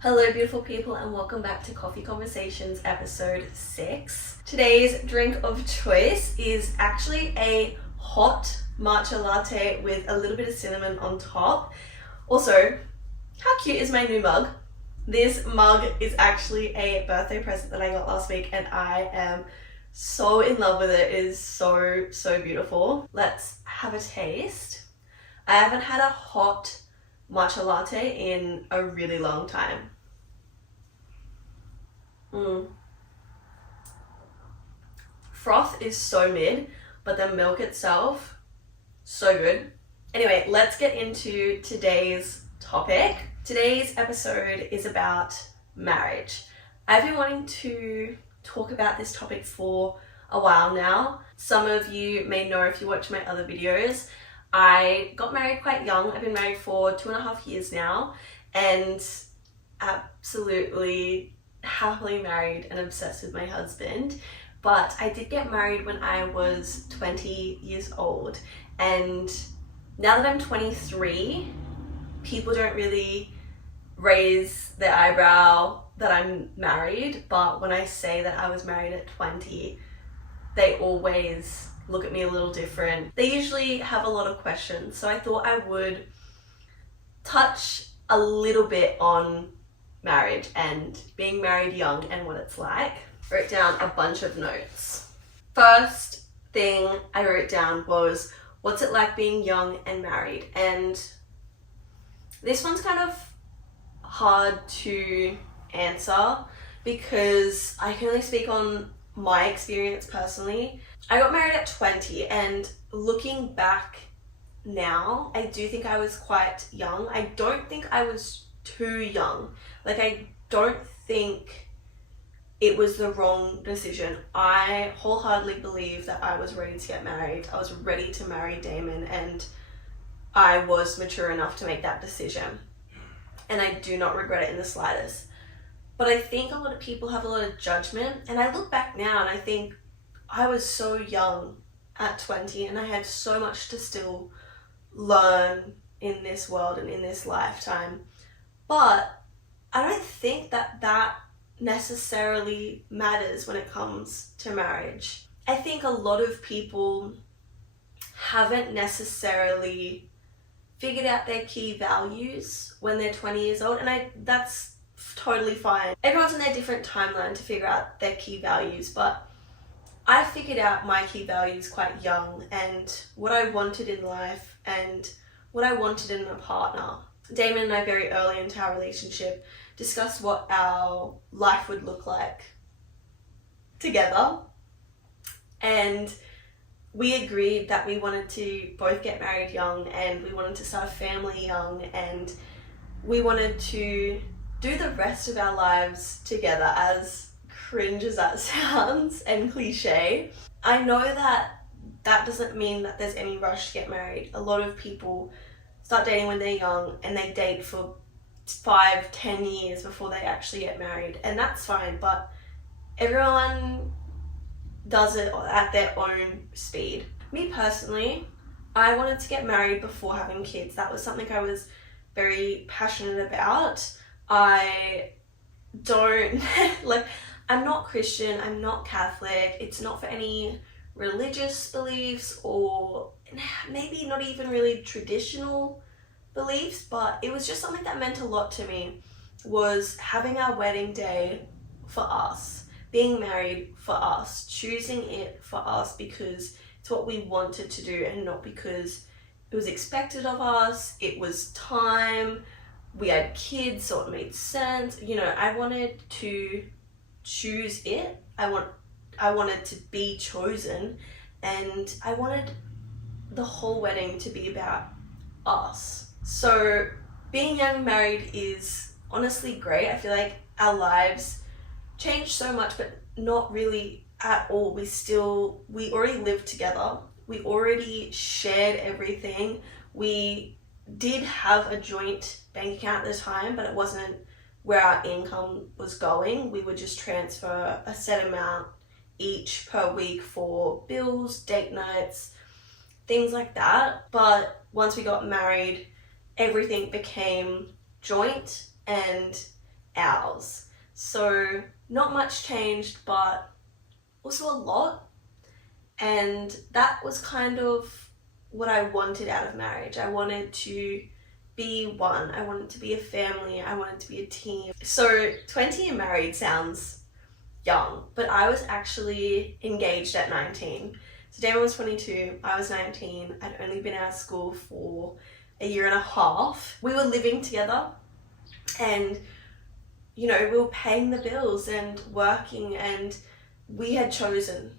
Hello beautiful people and welcome back to Coffee Conversations episode 6. Today's drink of choice is actually a hot matcha latte with a little bit of cinnamon on top. Also, how cute is my new mug? This mug is actually a birthday present that I got last week and I am so in love with it. It is so beautiful. Let's have a taste. I haven't had a hot matcha latte in a really long time. Froth is so mid, but the milk itself, so good. Anyway, let's get into today's topic. Today's episode is about marriage. I've been wanting to talk about this topic for a while now. Some of you may know if you watch my other videos. I got married quite young. I've been married for 2.5 years now and absolutely happily married and obsessed with my husband. But I did get married when I was 20 years old, and now that I'm 23, people don't really raise their eyebrow that I'm married, but when I say that I was married at 20, they always look at me a little different. They usually have a lot of questions, so I thought I would touch a little bit on marriage and being married young and what it's like. Wrote down a bunch of notes. First thing I wrote down was, what's it like being young and married? And this one's kind of hard to answer because I can only speak on my experience personally. I got married at 20 and looking back now, I do think I was quite young. I don't think I was too young. Like, I don't think it was the wrong decision. I wholeheartedly believe that I was ready to get married. I was ready to marry Damon and I was mature enough to make that decision. And I do not regret it in the slightest. But I think a lot of people have a lot of judgment, and I look back now and I think I was so young at 20 and I had so much to still learn in this world and in this lifetime. But I don't think that necessarily matters when it comes to marriage. I think a lot of people haven't necessarily figured out their key values when they're 20 years old, and that's totally fine. Everyone's on their different timeline to figure out their key values, but I figured out my key values quite young and what I wanted in life and what I wanted in a partner. Damon and I, very early into our relationship, discussed what our life would look like together, and we agreed that we wanted to both get married young and we wanted to start a family young and we wanted to do the rest of our lives together, as cringe as that sounds and cliche. I know that doesn't mean that there's any rush to get married. A lot of people start dating when they're young and they date for 5-10 years before they actually get married, and that's fine, but everyone does it at their own speed. Me personally, I wanted to get married before having kids. That was something I was very passionate about. I don't I'm not Christian, I'm not Catholic. It's not for any religious beliefs or maybe not even really traditional beliefs, but it was just something that meant a lot to me, was having our wedding day for us, being married for us, choosing it for us because it's what we wanted to do and not because it was expected of us. It was time, we had kids, so it made sense. I wanted to choose it. I wanted to be chosen, and I wanted the whole wedding to be about us. So being young and married is honestly great. I feel like our lives changed so much, but not really at all. We already lived together. We already shared everything. We did have a joint bank account at the time, but it wasn't where our income was going. We would just transfer a set amount each per week for bills, date nights, things like that. But once we got married, everything became joint and ours. So not much changed, but also a lot. And that was kind of what I wanted out of marriage. I wanted to be one. I wanted to be a family. I wanted to be a team. So 20 and married sounds young, but I was actually engaged at 19. So Damon was 22, I was 19. I'd only been out of school for a year and a half. We were living together and, you know, we were paying the bills and working, and we had chosen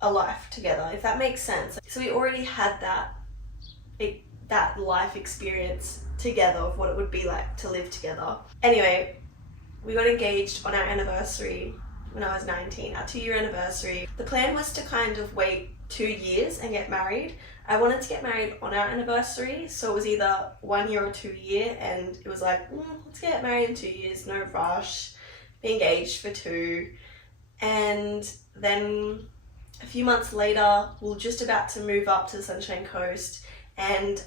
a life together, if that makes sense. So we already had that life experience together of what it would be like to live together. Anyway, we got engaged on our anniversary when I was 19, our 2-year anniversary. The plan was to kind of wait 2 years and get married. I wanted to get married on our anniversary, so it was either 1 year or 2 year, and it was like, let's get married in 2 years, no rush, be engaged for 2. And then a few months later, we were just about to move up to the Sunshine Coast, and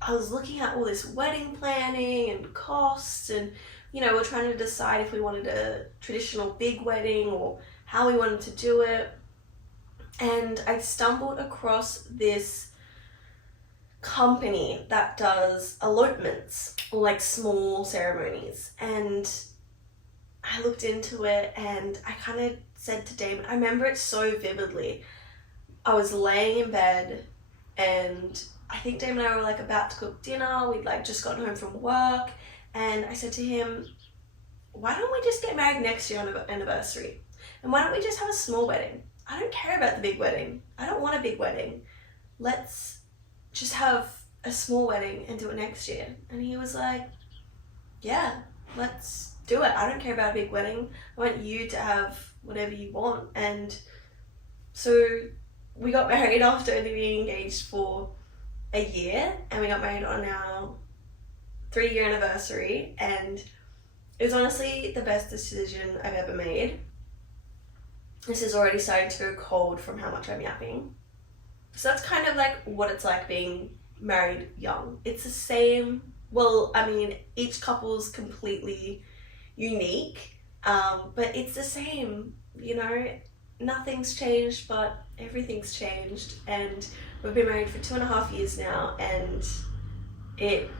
I was looking at all this wedding planning and costs, and you know, we're trying to decide if we wanted a traditional big wedding or how we wanted to do it. And I stumbled across this company that does elopements, or like small ceremonies, and I looked into it and I kind of said to Damon, I remember it so vividly. I was laying in bed and I think Damon and I were like about to cook dinner. We'd like just gotten home from work, and I said to him, why don't we just get married next year on an anniversary? And why don't we just have a small wedding? I don't care about the big wedding. I don't want a big wedding. Let's just have a small wedding and do it next year. And he was like, yeah, let's do it. I don't care about a big wedding. I want you to have whatever you want. And so we got married after only being engaged for a year, and we got married on our 3-year anniversary, and it was honestly the best decision I've ever made. This is already starting to go cold from how much I'm yapping. So that's kind of like what it's like being married young. It's the same, well, I mean, each couple's completely unique, but it's the same, you know, nothing's changed, but everything's changed. And we've been married for 2.5 years now, and it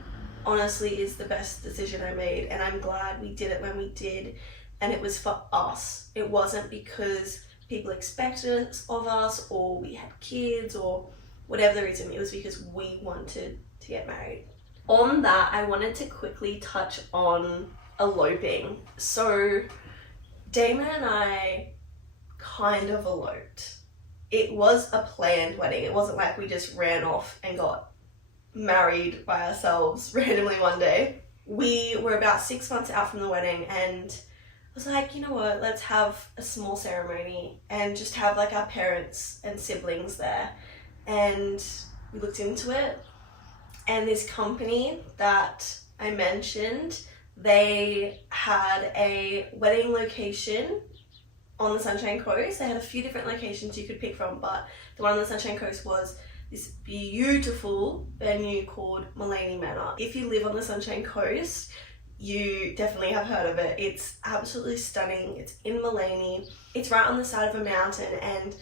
honestly is the best decision I made, and I'm glad we did it when we did. And it was for us. It wasn't because people expected it of us, or we had kids, or whatever the reason. It was because we wanted to get married. On that, I wanted to quickly touch on eloping. So Damon and I kind of eloped. It was a planned wedding. It wasn't like we just ran off and got married by ourselves randomly one day. We were about 6 months out from the wedding, and I was like, you know what, let's have a small ceremony and just have like our parents and siblings there. And we looked into it, and this company that I mentioned, they had a wedding location on the Sunshine Coast. They had a few different locations you could pick from, but the one on the Sunshine Coast was this beautiful venue called Mullaney Manor. If you live on the Sunshine Coast, you definitely have heard of it. It's absolutely stunning. It's in Mullaney. It's right on the side of a mountain, and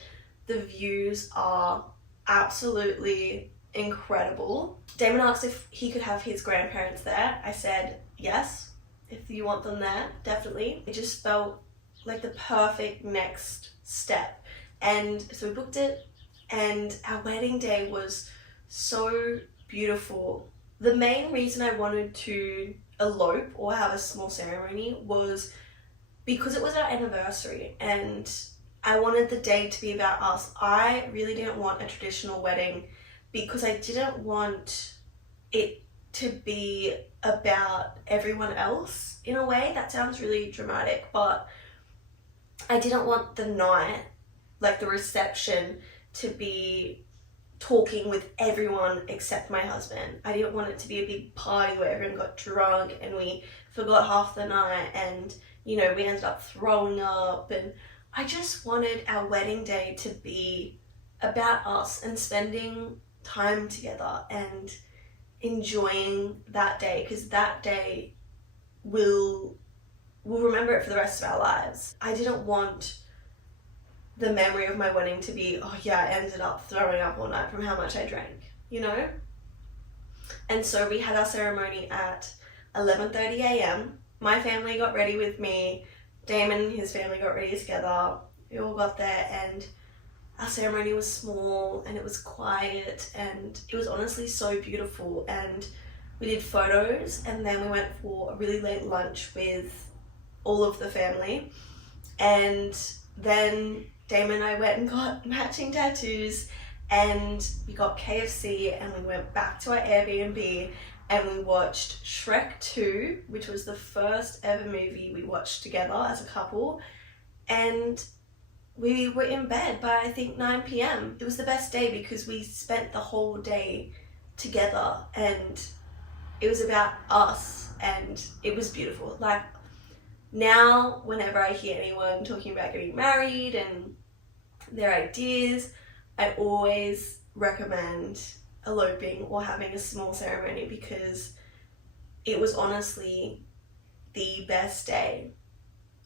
the views are absolutely incredible. Damon asked if he could have his grandparents there. I said, yes, if you want them there, definitely. It just felt like the perfect next step. And so we booked it, and our wedding day was so beautiful. The main reason I wanted to elope or have a small ceremony was because it was our anniversary, and I wanted the day to be about us. I really didn't want a traditional wedding because I didn't want it to be about everyone else in a way. That sounds really dramatic, but I didn't want the night, like the reception, to be talking with everyone except my husband. I didn't want it to be a big party where everyone got drunk and we forgot half the night, and you know, we ended up throwing up. And I just wanted our wedding day to be about us and spending time together and enjoying that day, because that day will we'll remember it for the rest of our lives. I didn't want the memory of my wedding to be, oh yeah, I ended up throwing up all night from how much I drank, you know? And so we had our ceremony at 11:30 a.m. My family got ready with me. Damon and his family got ready together. We all got there, and our ceremony was small and it was quiet, and it was honestly so beautiful. And we did photos, and then we went for a really late lunch with all of the family. And then Damon and I went and got matching tattoos, and we got KFC, and we went back to our Airbnb and we watched Shrek 2, which was the first ever movie we watched together as a couple. And we were in bed by I think 9 p.m. It was the best day because we spent the whole day together, and it was about us, and it was beautiful. Like, now whenever I hear anyone talking about getting married and their ideas, I always recommend eloping or having a small ceremony, because it was honestly the best day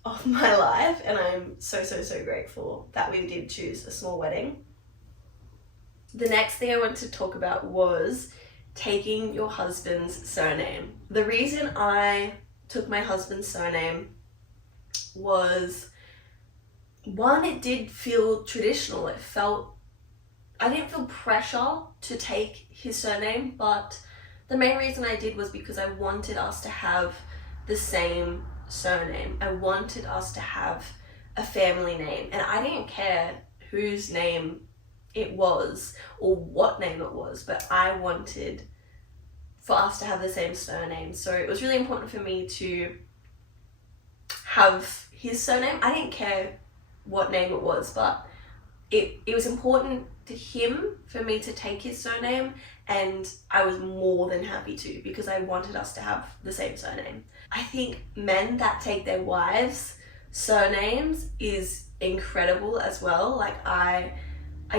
of my life, and I'm so grateful that we did choose a small wedding. The next thing I wanted to talk about was taking your husband's surname. The reason I took my husband's surname was, one, it did feel traditional. I didn't feel pressure to take his surname, but the main reason I did was because I wanted us to have the same surname. I wanted us to have a family name, and I didn't care whose name it was or what name it was, but I wanted for us to have the same surname. So it was really important for me to have his surname. I didn't care what name it was, but it was important to him for me to take his surname, and I was more than happy to, because I wanted us to have the same surname. I think men that take their wives' surnames is incredible as well. Like, I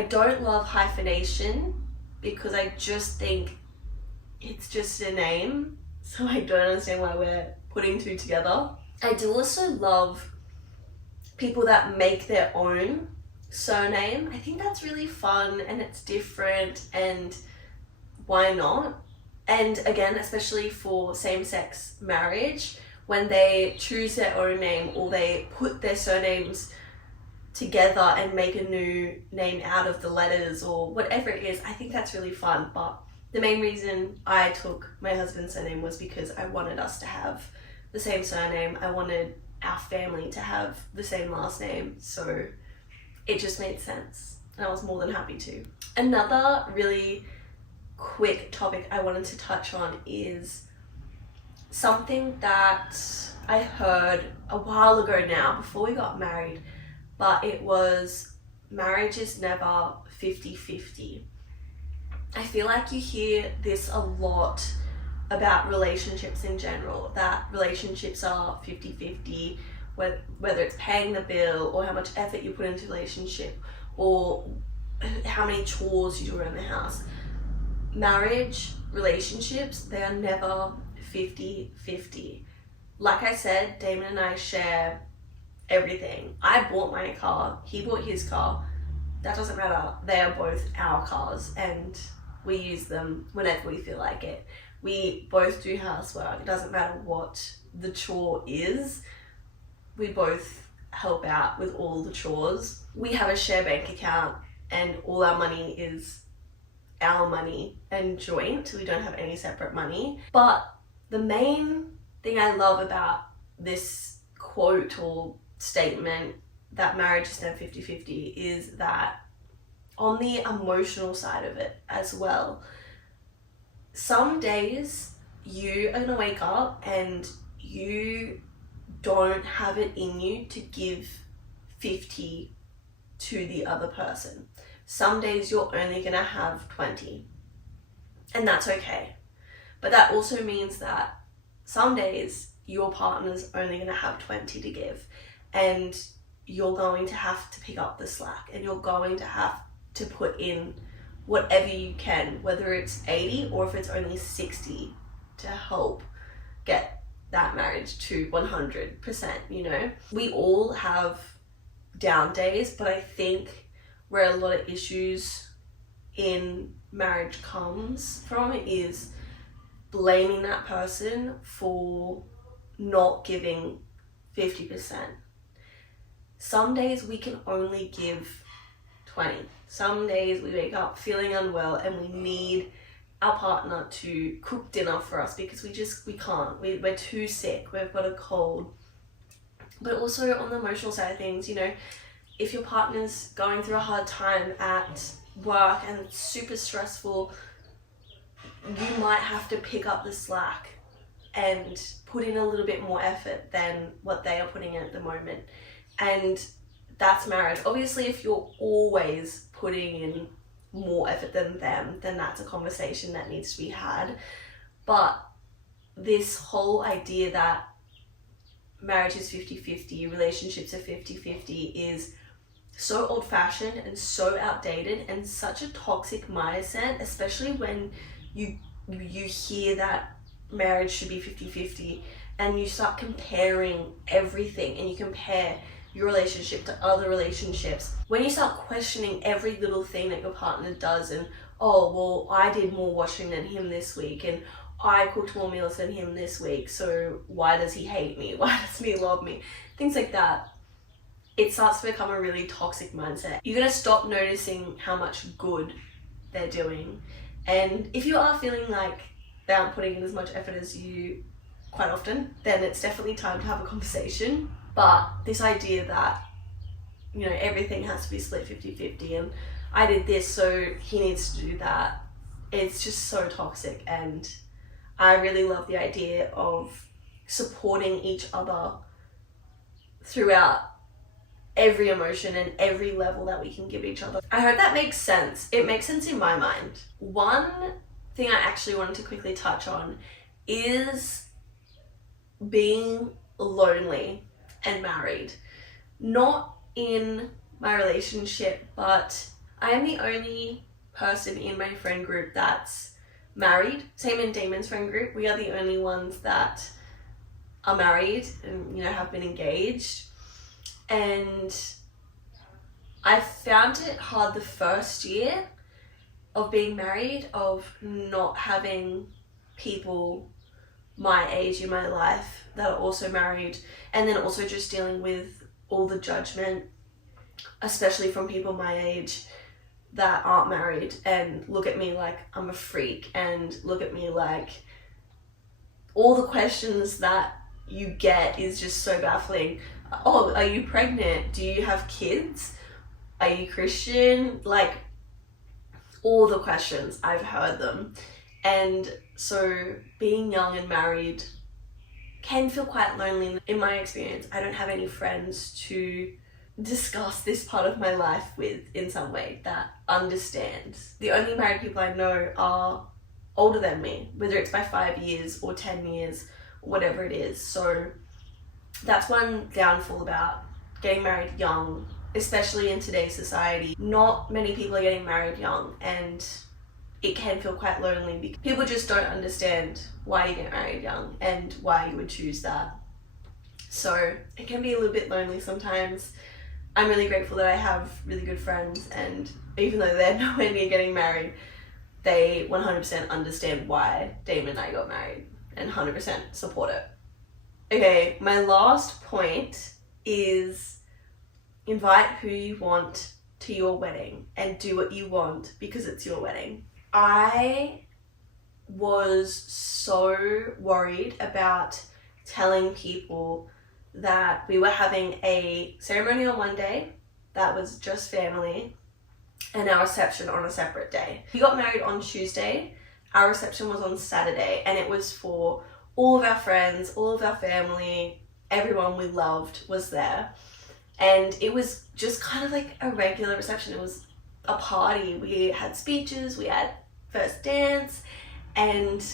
don't love hyphenation, because I just think it's just a name, so I don't understand why we're putting two together. I do also love people that make their own surname. I think that's really fun and it's different, and why not? And again, especially for same-sex marriage, when they choose their own name or they put their surnames together and make a new name out of the letters or whatever it is, I think that's really fun. But the main reason I took my husband's surname was because I wanted us to have the same surname. I wanted our family to have the same last name, so it just made sense, and I was more than happy to. Another really quick topic I wanted to touch on is something that I heard a while ago now, before we got married, but it was, marriage is never 50-50. I feel like you hear this a lot about relationships in general, that relationships are 50-50, whether it's paying the bill or how much effort you put into a relationship or how many chores you do around the house. Marriage, relationships, they are never 50-50. Like I said, Damon and I share everything. I bought my car, he bought his car. That doesn't matter. They are both our cars, and we use them whenever we feel like it. We both do housework. It doesn't matter what the chore is. We both help out with all the chores. We have a share bank account, and all our money is our money and joint. We don't have any separate money. But the main thing I love about this quote or statement that marriage is never 50-50 is that on the emotional side of it as well, some days you are gonna wake up and you don't have it in you to give 50 to the other person. Some days you're only gonna have 20, and that's okay. But that also means that some days your partner's only gonna have 20 to give, and you're going to have to pick up the slack, and you're going to have to put in whatever you can, whether it's 80 or if it's only 60, to help get that marriage to 100%, you know? We all have down days, but I think where a lot of issues in marriage comes from is blaming that person for not giving 50%. Some days we can only give 20. Some days we wake up feeling unwell and we need our partner to cook dinner for us because we can't. We're too sick. We've got a cold. But also on the emotional side of things, you know, if your partner's going through a hard time at work and it's super stressful, you might have to pick up the slack and put in a little bit more effort than what they are putting in at the moment. And that's marriage. Obviously, if you're always putting in more effort than them, then that's a conversation that needs to be had. But this whole idea that marriage is 50-50, relationships are 50-50 is so old-fashioned and so outdated and such a toxic mindset, especially when you hear that marriage should be 50-50 and you start comparing everything and you compare your relationship to other relationships. When you start questioning every little thing that your partner does and, oh, well, I did more washing than him this week and I cooked more meals than him this week, so why does he hate me? Why doesn't he love me? Things like that. It starts to become a really toxic mindset. You're gonna stop noticing how much good they're doing. And if you are feeling like they aren't putting in as much effort as you quite often, then it's definitely time to have a conversation. But this idea that, you know, everything has to be split 50-50 and I did this so he needs to do that, it's just so toxic. And I really love the idea of supporting each other throughout every emotion and every level that we can give each other. I hope that makes sense. It makes sense in my mind. One thing I actually wanted to quickly touch on is being lonely and married. Not in my relationship, but I am the only person in my friend group that's married. Same in Damon's friend group. We are the only ones that are married and, you know, have been engaged. And I found it hard the first year of being married, of not having people my age in my life that are also married, and then also just dealing with all the judgment, especially from people my age that aren't married and look at me like I'm a freak and look at me like all the questions that you get is just so baffling. Oh, are you pregnant? Do you have kids? Are you Christian? Like, all the questions, I've heard them. And so being young and married can feel quite lonely. In my experience, I don't have any friends to discuss this part of my life with in some way that understands. The only married people I know are older than me, whether it's by 5 years or 10 years, whatever it is. So that's one downfall about getting married young, especially in today's society. Not many people are getting married young, and it can feel quite lonely because people just don't understand why you get married young and why you would choose that. So it can be a little bit lonely sometimes. I'm really grateful that I have really good friends, and even though they're nowhere near getting married, they 100% understand why Damon and I got married and 100% support it. Okay, my last point is invite who you want to your wedding and do what you want because it's your wedding. I was so worried about telling people that we were having a ceremony on one day that was just family and our reception on a separate day. We got married on Tuesday, our reception was on Saturday, and it was for all of our friends, all of our family, everyone we loved was there. And it was just kind of like a regular reception. It was a party. We had speeches, we had first dance, and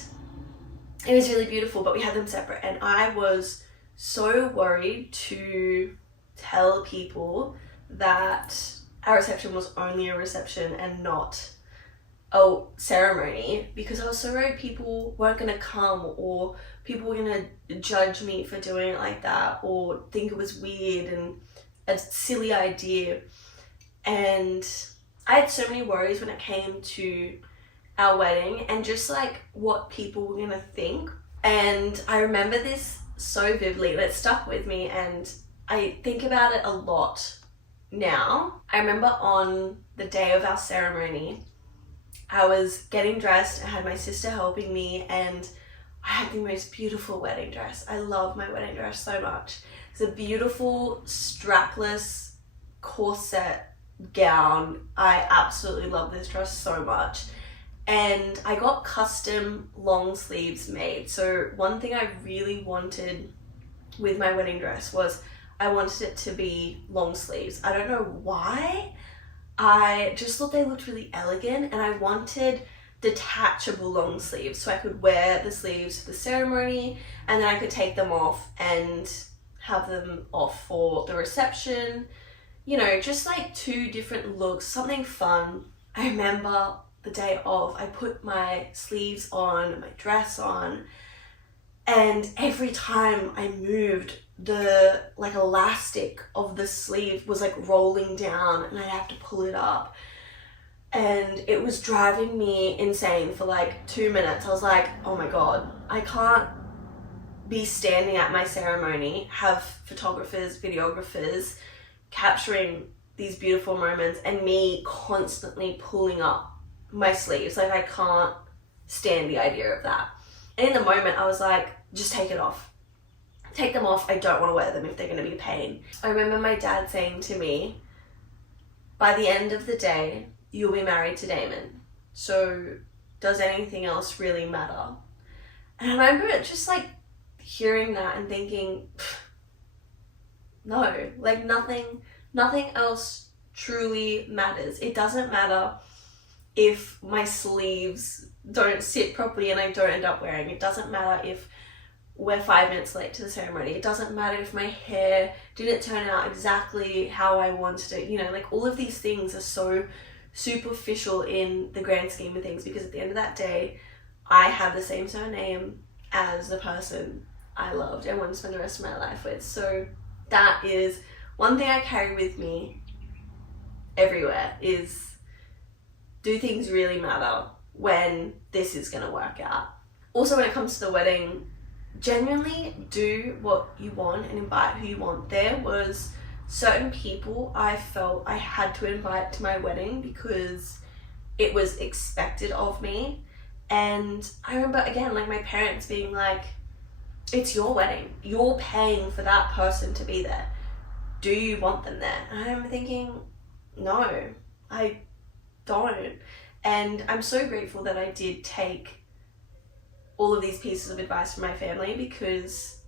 it was really beautiful, but we had them separate. And I was so worried to tell people that our reception was only a reception and not a ceremony, because I was so worried people weren't going to come or people were gonna judge me for doing it like that or think it was weird and a silly idea. And I had so many worries when it came to our wedding and just like what people were gonna think. And I remember this so vividly, and it stuck with me, and I think about it a lot now. I remember on the day of our ceremony, I was getting dressed. I had my sister helping me, and I had the most beautiful wedding dress. I love my wedding dress so much. It's a beautiful strapless corset gown. I absolutely love this dress so much. And I got custom long sleeves made. So one thing I really wanted with my wedding dress was I wanted it to be long sleeves. I don't know why. I just thought they looked really elegant, and I wanted detachable long sleeves so I could wear the sleeves for the ceremony and then I could take them off and have them off for the reception. You know, just like two different looks, something fun. I remember the day of, I put my sleeves on, my dress on, and every time I moved, the like elastic of the sleeve was like rolling down and I'd have to pull it up. And it was driving me insane for like 2 minutes. I was like, oh my God, I can't be standing at my ceremony, have photographers, videographers capturing these beautiful moments and me constantly pulling up my sleeves. Like, I can't stand the idea of that. And in the moment I was like, just take it off. Take them off. I don't want to wear them if they're going to be a pain. I remember my dad saying to me, by the end of the day, you'll be married to Damon. So does anything else really matter? And I remember it just like hearing that and thinking, no, like nothing else truly matters. It doesn't matter if my sleeves don't sit properly and I don't end up wearing. It doesn't matter if we're 5 minutes late to the ceremony. It doesn't matter if my hair didn't turn out exactly how I wanted it. You know, like all of these things are so superficial in the grand scheme of things, because at the end of that day, I have the same surname as the person I loved and want to spend the rest of my life with. So that is one thing I carry with me everywhere, is, do things really matter when this is going to work out? Also, when it comes to the wedding, genuinely do what you want and invite who you want. There was certain people I felt I had to invite to my wedding because it was expected of me. And I remember, again, like my parents being like, it's your wedding. You're paying for that person to be there. Do you want them there? And I remember thinking, no, I don't. And I'm so grateful that I did take all of these pieces of advice from my family, because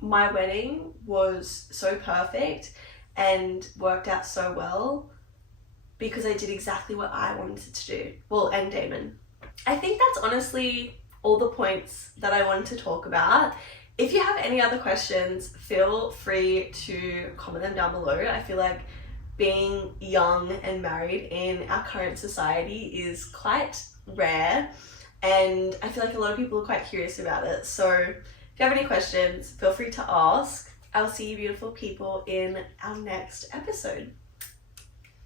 my wedding was so perfect and worked out so well because I did exactly what I wanted to do. Well, and Damon. I think that's honestly all the points that I wanted to talk about. If you have any other questions, feel free to comment them down below. I feel like being young and married in our current society is quite rare, and I feel like a lot of people are quite curious about it. So if you have any questions, feel free to ask. I'll see you beautiful people in our next episode.